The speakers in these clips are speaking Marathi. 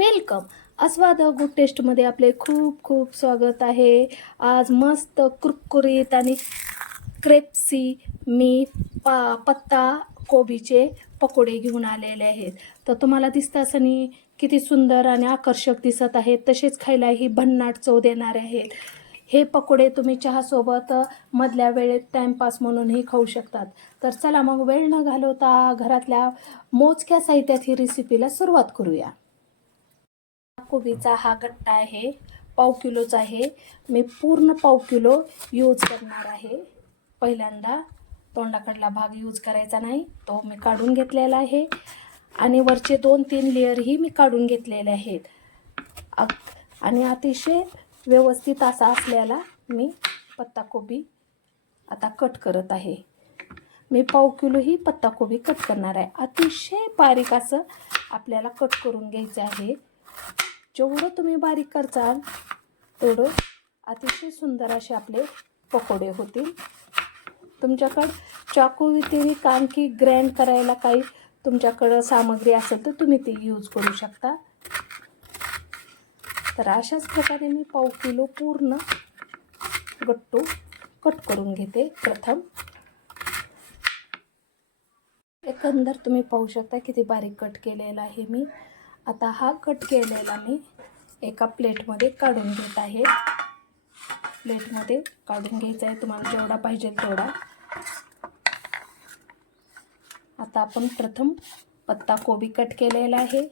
वेलकम. अस्वाद गुड टेस्टमध्ये आपले खूप खूप स्वागत आहे. आज मस्त कुरकुरीत आणि क्रेप्सी मी पा पत्ता कोबीचे पकोडे घेऊन आलेले आहेत. तर तुम्हाला दिसतं असं किती सुंदर आणि आकर्षक दिसत आहेत. तसेच खायलाही भन्नाट चव देणारे आहेत. हे पकोडे तुम्ही चहासोबत मधल्या वेळेत टाईमपास म्हणूनही खाऊ शकतात. तर चला मग वेळ न घालवता घरातल्या मोजक्या साहित्यात ही रेसिपीला सुरुवात करूया. कोबीचा हा गट्टा आहे. पाव किलोचा आहे. मी पूर्ण पाव किलो यूज करणार आहे. पहिल्यांदा तोंडाकडला भाग यूज करायचा नाही. तो मी काढून घेतलेला आहे. आणि वरचे दोन तीन लेअरही मी काढून घेतलेले आहेत. आणि अतिशय व्यवस्थित असा असलेला मी पत्ताकोबी आता कट करत आहे. मी पाव किलो ही पत्ताकोबी कट करणार आहे. अतिशय बारीक असं आपल्याला कट करून घ्यायचं आहे. जेवढं तुम्ही बारीक करचाल तेवढं अतिशय सुंदर असे आपले पकोडे होतील. तुमच्याकडं चाकू व्यतिरिक्त आणखी ग्रँड करायला काही तुमच्याकडं सामग्री असेल तर तुम्ही ती यूज करू शकता. तर अशाच प्रकारे मी पाव किलो पूर्ण गट्टू कट करून घेते. प्रथम एकंदर तुम्ही पाहू शकता किती बारीक कट केलेला आहे मी. आता हा कट केलेला मी एका प्लेटमध्ये काढून घेत आहे. प्लेटमध्ये काढून घ्यायचा आहे तुम्हाला जेवढा पाहिजे तेवढा. आता आपण प्रथम पत्ता कोबी कट केलेला आहे.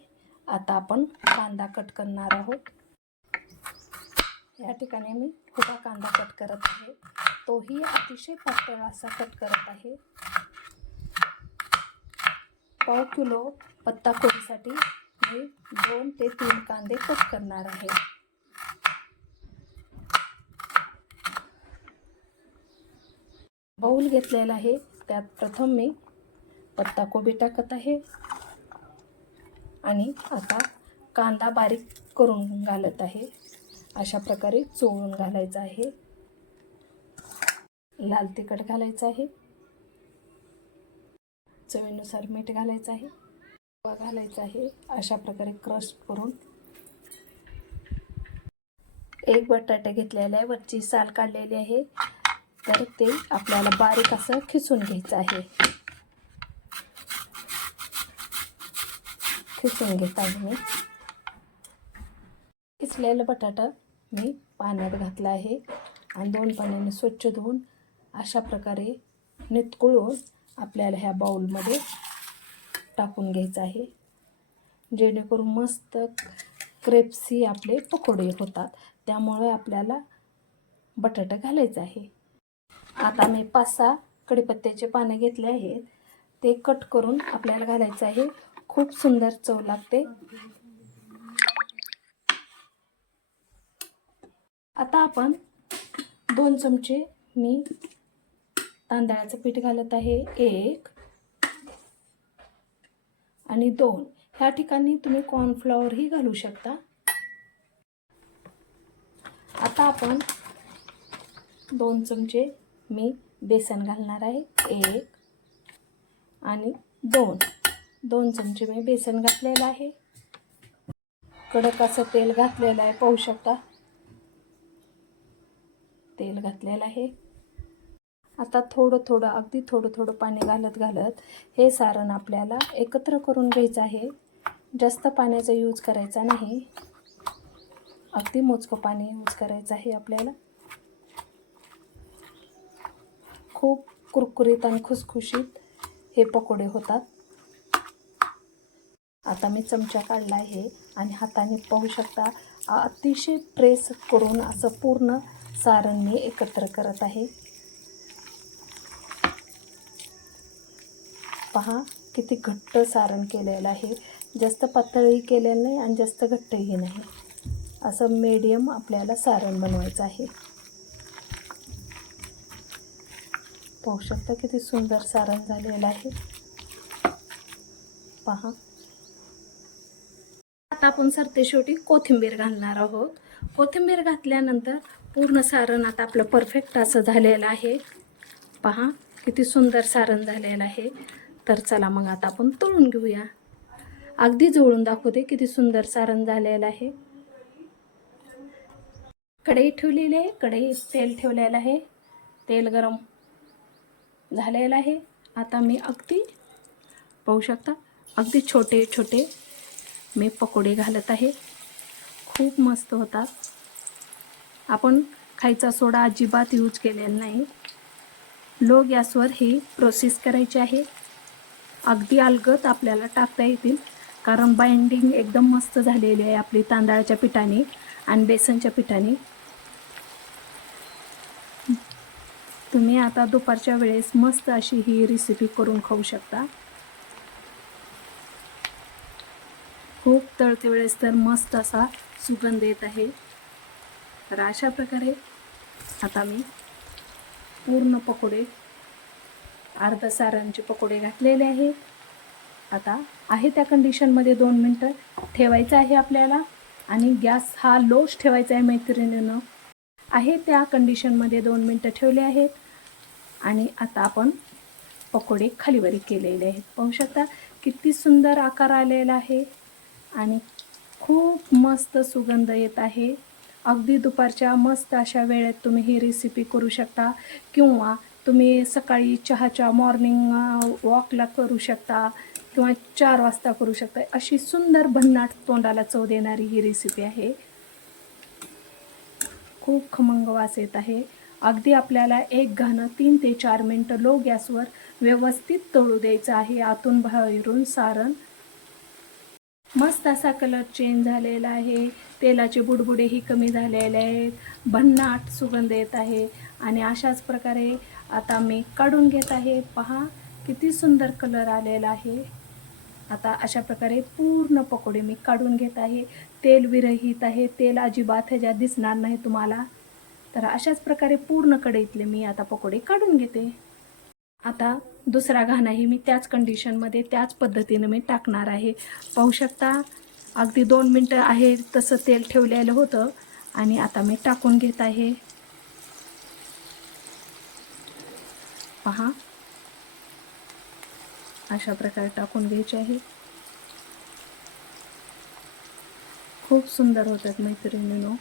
आता आपण कांदा कट करणार आहोत. या ठिकाणी मी उभा कांदा कट करत आहे तोही अतिशय पातळ असा कट करत आहे. पाव किलो पत्ता कोबीसाठी मी दोन ते तीन कांदे कट करणार आहे. बाऊल घेतलेला आहे. त्यात प्रथम मी पत्ता कोबी टाकत आहे. आणि आता कांदा बारीक करून घालत आहे. अशा प्रकारे चोळून घालायचं आहे. लाल तिखट घालायचं आहे. चवीनुसार मीठ घालायचं आहे. घालायचा आहे. अशा प्रकारे क्रश करून एक बटाटा घेतलेला आहे. वरची साल काढलेली आहे. तर ते आपल्याला बारीक असं खिसून घ्यायचं आहे. खिसून घेत आहे मी. खिसलेला बटाटा मी पाण्यात घातला आहे. आणि दोन पाण्याने स्वच्छ धुवून अशा प्रकारे नितकुळून आपल्याला ह्या बाऊलमध्ये टाकून घ्यायचं आहे. जेणेकरून मस्त क्रेप्सी आपले पकोडे होतात. त्यामुळे आपल्याला बटाटा घालायचं आहे. आता मी पाच सहा कडीपत्त्याचे पाने घेतले आहेत. ते कट करून आपल्याला घालायचं आहे. खूप सुंदर चव लागते. आता आपण दोन चमचे मी तांदळाचं पीठ घालत आहे. एक आणि दोन. ह्या ठिकाणी तुम्ही कॉर्नफ्लॉवरही घालू शकता. आता आपण दोन चमचे मी बेसन घालणार आहे. एक आणि दोन. दोन चमचे मी बेसन घातलेलं आहे. कडक असं तेल घातलेलं आहे पाहू शकता. तेल घातलेलं आहे. आता थोडं थोडं अगदी थोडं थोडं पाणी घालत घालत हे सारण आपल्याला एकत्र करून घ्यायचं आहे. जास्त पाण्याचा यूज करायचा नाही. अगदी मोजकं पाणी यूज करायचं आहे आपल्याला. खूप कुरकुरीत आणि खुसखुशीत हे पकोडे होतात. आता मी चमचा काढला आहे आणि हाताने पाहू शकता अतिशय प्रेस करून असं पूर्ण सारण मी एकत्र करत आहे. पहा किती घट्ट सारण केलेलं आहे. जास्त पातळही केलेलं नाही आणि जास्त घट्टही नाही. असं मीडियम आपल्याला सारण बनवायचं आहे. पाहू शकता किती सुंदर सारण झालेलं आहे. पहा. आता आपण सरते शेवटी कोथिंबीर घालणार आहोत. कोथिंबीर घातल्यानंतर पूर्ण सारण आता आपलं परफेक्ट असं झालेलं आहे. पहा किती सुंदर सारण झालेलं आहे. तर चला मग आता आपण तळून घेऊया. अगदी जवळून दाखवते किती सुंदर सारण झालेलं आहे. कढई ठेवलेली आहे कढईत तेल ठेवलेलं आहे. तेल गरम झालेलं आहे. आता मी अगदी पाहू शकता अगदी छोटे छोटे मी पकोडे घालत आहे. खूप मस्त होतात. आपण खायचा सोडा अजिबात यूज केलेला नाही. लो गॅसवर ही प्रोसेस करायची आहे. अगदी अलगत आपल्याला टाकता येतील. कारण बाइंडिंग एकदम मस्त झालेली आहे आपली तांदळाच्या पिठाने आणि बेसनच्या पिठाने. तुम्ही आता दुपारच्या वेळेस मस्त अशी ही रेसिपी करून खाऊ शकता. खूप तळते वेळेस तर मस्त असा सुगंध येत आहे. तर अशा प्रकारे आता मी पूर्ण पकोडे अर्धा सारांचे पकोडे घातलेले आहे. आता आहे त्या कंडिशनमध्ये दोन मिनटं ठेवायचं आहे आपल्याला आणि गॅस हा लोच ठेवायचा आहे मैत्रिणीनं. आहे त्या कंडिशनमध्ये दोन मिनटं ठेवले आहेत आणि आता आपण पकोडे खालीवरी केलेले आहेत. पाहू शकता किती सुंदर आकार आलेला आहे आणि खूप मस्त सुगंध येत आहे. अगदी दुपारच्या मस्त अशा वेळेत तुम्ही ही रेसिपी करू शकता किंवा तुम्ही सकाळी चहाच्या मॉर्निंग वॉकला करू शकता किंवा चार वाजता करू शकता. अशी सुंदर भन्नाट तोंडाला चव देणारी ही रेसिपी आहे. खूप खमंग वास येत आहे. अगदी आपल्याला एक घाणं तीन ते चार मिनटं लो गॅसवर व्यवस्थित तळू द्यायचं आहे. आतून बाहेरून सारण मस्त असा कलर चेंज झालेला आहे. तेलाचे बुडबुडेही कमी झालेले आहेत. भन्नाट सुगंध येत आहे. आणि अशाच प्रकारे आता मी काढून घेत आहे. पहा किती सुंदर कलर आलेला आहे. आता अशा प्रकारे पूर्ण पकोडे मी काढून घेत आहे. तेल विरहित आहे. तेल अजिबात ह्याच्यात दिसणार नाही तुम्हाला. तर अशाच प्रकारे पूर्ण कढईतले मी आता पकोडे काढून घेते. आता दुसरा घाणाही मी त्याच कंडिशनमध्ये त्याच पद्धतीनं मी टाकणार आहे. पाहू शकता अगदी दोन मिनटं आहे तसं तेल ठेवलेलं होतं आणि आता मी टाकून घेत आहे. पहा. अशा प्रकारे टाकून घ्यायचे आहे. खूप सुंदर होतात मैत्रिणीनो.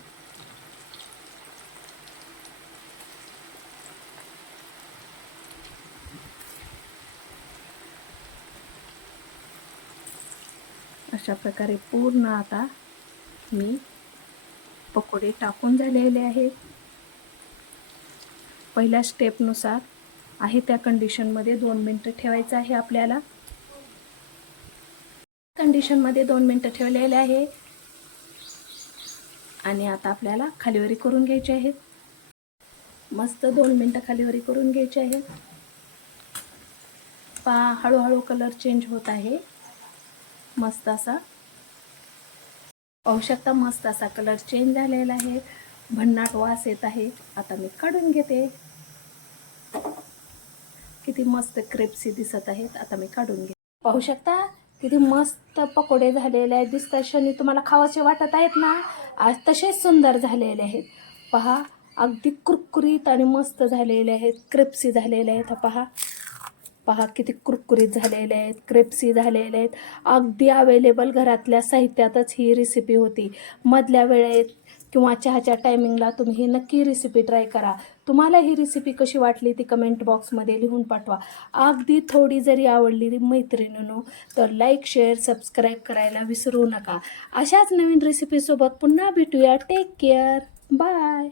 अशा प्रकारे पूर्ण आता मी पकोडे टाकून झालेले आहेत. पहिल्या स्टेपनुसार आहे त्या कंडिशनमध्ये दोन मिनटं ठेवायचं आहे आपल्याला. कंडिशनमध्ये दोन मिनटं ठेवलेले आहे. आणि आता आपल्याला खालीवरी करून घ्यायची आहेत मस्त दोन मिनटं खालीवरी करून घ्यायची आहे. पा हळूहळू कलर चेंज होत आहे. मस्त असा. पाहू शकता मस्त असा. कलर चेंज झालेला आहे. भन्नाट वास येत आहे. आता मी काढून घेते. किती मस्त क्रेप्सी दिसत आहेत. आता मी काढून घेते. पाहू शकता किती मस्त पकोडे झालेले आहेत. दिसतात क्षणी तुम्हाला खावाचे वाटत आहेत ना? आज तसेच सुंदर झालेले आहेत. पहा अगदी कुरकुरीत आणि मस्त झालेले आहेत. क्रेप्सी झालेले आहेत. पहा. पहा किती कुरकुरीत झालेले आहेत क्रेप्सी झालेले आहेत. अगदी अवेलेबल घरातल्या साहित्यातच ही रेसिपी होती. मधल्या वेळेत किंवा चहाच्या टायमिंगला तुम्ही ही नक्की रेसिपी ट्राय करा. तुम्हाला ही रेसिपी कशी वाटली ती कमेंट बॉक्समध्ये लिहून पाठवा. अगदी थोडी जरी आवडली मैत्रिणीनो तर लाईक शेअर सबस्क्राईब करायला विसरू नका. अशाच नवीन रेसिपीसोबत पुन्हा भेटूया. Take care bye